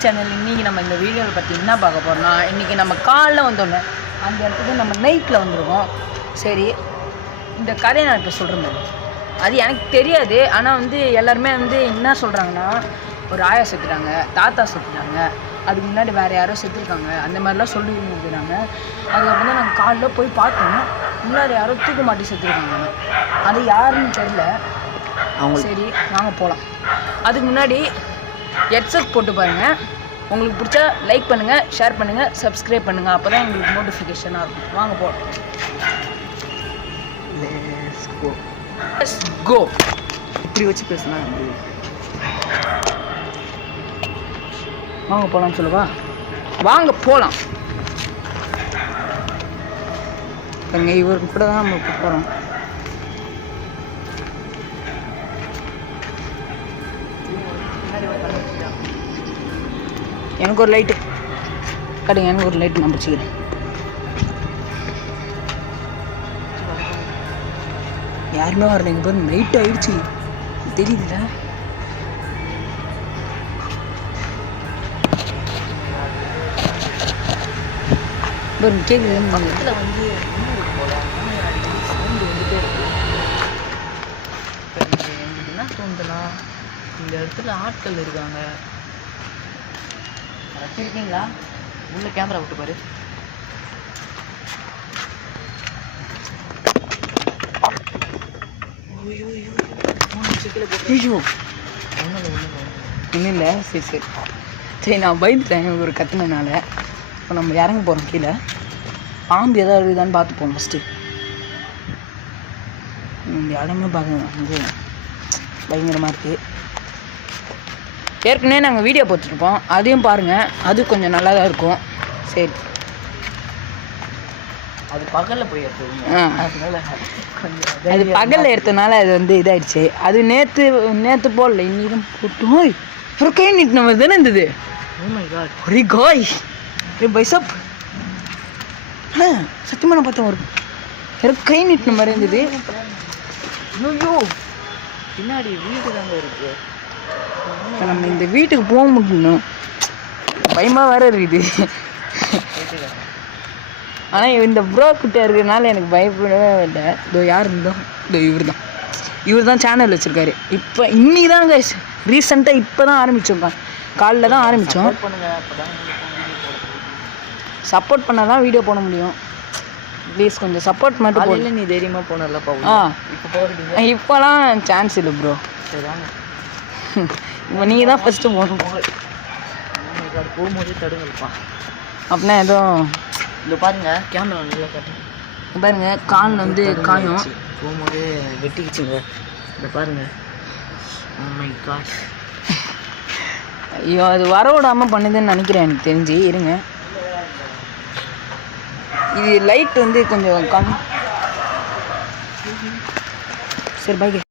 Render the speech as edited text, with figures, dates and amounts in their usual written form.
YouTube channel. இன்றைக்கி நம்ம இந்த வீடியோவில் பற்றி என்ன பார்க்க போகிறோம்னா, இன்றைக்கி நம்ம காலைல வந்தோமே அந்த இடத்துக்கு நம்ம நைட்டில் வந்துருக்கோம். சரி, இந்த கதையை நான் இப்போ சொல்கிறேன். அது எனக்கு தெரியாது. ஆனால் வந்து எல்லாருமே வந்து என்ன சொல்கிறாங்கன்னா, ஒரு ஆயா செத்துட்டாங்க, தாத்தா செத்துட்டாங்க, அதுக்கு முன்னாடி வேறு யாரோ செத்துருக்காங்க, அந்த மாதிரிலாம் சொல்லி இருக்கிறாங்க. அதுக்கப்புறம் தான் நாங்கள் காலைல போய் பார்த்தோம், முன்னாடி யாரோ தூக்க மாட்டி செத்துருக்காங்க. அது யாருன்னு தெரியல. அவங்க சரி வாங்க போகலாம். அதுக்கு முன்னாடி ஹெட்செட் போட்டு பாருங்கள். உங்களுக்கு பிடிச்சா லைக் பண்ணுங்கள், ஷேர் பண்ணுங்கள், சப்ஸ்கிரைப் பண்ணுங்கள். அப்போ தான் எங்களுக்கு நோட்டிஃபிகேஷனாக இருக்கும். வாங்க போகலாம். Let's go. இப்படி வச்சு பேசினா வாங்க போகலான்னு சொல்லுவா. வாங்க போகலாம். இவருக்கு கூட தான் நம்ம போகிறோம். எனக்கு ஒரு லைட்டு கட்டுங்க, எனக்கு ஒரு லைட்டு நான் பிடிச்சிக்கிறேன். யாருமே வரல. எங்கள் பேர் நைட் ஆயிடுச்சு, தெரியுதுல்ல. கேட்குது பக்கத்தில் வந்து சவுண்டு வந்துட்டே இருக்கு. எங்களுக்கு என்ன தோணுதுன்னா, இந்த இடத்துல ஆட்கள் இருக்காங்க. இருக்கீங்களா? உள்ள கேமரா விட்டு பாரு. ஒன்றும் இல்லை. சரி சரி சரி, நான் பயந்துட்டேன் ஒரு கத்துனனால. இப்போ நம்ம இறங்க போகிறோம் கீழே. பாம்பு எதாவது இருக்குதான்னு பார்த்து போவோம் ஃபஸ்ட்டு. இந்த இடமே பார்க்க வந்து பயங்கரமாக இருக்குது. ஏற்கனவே நாங்கள் வீடியோ போட்டுருப்போம், அதையும் பாருங்கள். அது கொஞ்சம் நல்லா தான் இருக்கும். சரி, அது பகலில் போய் எடுத்தது. அது பகலில் எடுத்தனால அது வந்து இதாகிடுச்சு. அது நேற்று போடல, இன்னைக்கு தான் போட்டோம். ஒரு கை நீட்டின மாதிரி தானே இருந்தது. ஒரு காய் பைசப் சத்தியமாக நான் பார்த்தேன். ஒரு கை நீட்டின மாதிரி இருந்தது. ஐயோ, பின்னாடி வீடு தாங்க இருக்குது. நம்ம இந்த வீட்டுக்கு போக முடியணும், பயமாக வேற இருக்குது. ஆனால் இந்த ப்ரோ கிட்ட இருக்கிறதுனால எனக்கு பயப்படவே இல்லை. இதோ யார் இருந்தோம், இதோ இவர் தான் சேனல் வச்சுருக்காரு. இப்போ இன்னைக்கு தாங்க ரீசெண்டாக இப்போ தான் ஆரம்பித்தோம். காலைல தான் ஆரம்பித்தோம். சப்போர்ட் பண்ணால் தான் வீடியோ போட முடியும். ப்ளீஸ் கொஞ்சம் சப்போர்ட் மட்டும் போடல. நீ தைரியமாக போனல்லப்பா. இப்போலாம் சான்ஸ் இல்லை ப்ரோ. இப்போ நீங்கள் தான் ஃபஸ்ட்டு போகணும். போகும்போதே தடுங்கப்பா. அப்படின்னா எதுவும் இந்த பாருங்கள், கேமரா நல்லா காட்டு பாருங்கள். காலில் வந்து காயம் போகும்போது வெட்டிக்கிச்சுங்க. இந்த பாருங்கள். ஐயோ, அது வர விடாமல் பண்ணுதுன்னு நினைக்கிறேன் எனக்கு தெரிஞ்சு. இருங்க, இது லைட் வந்து கொஞ்சம் சரி பாய்க்கு.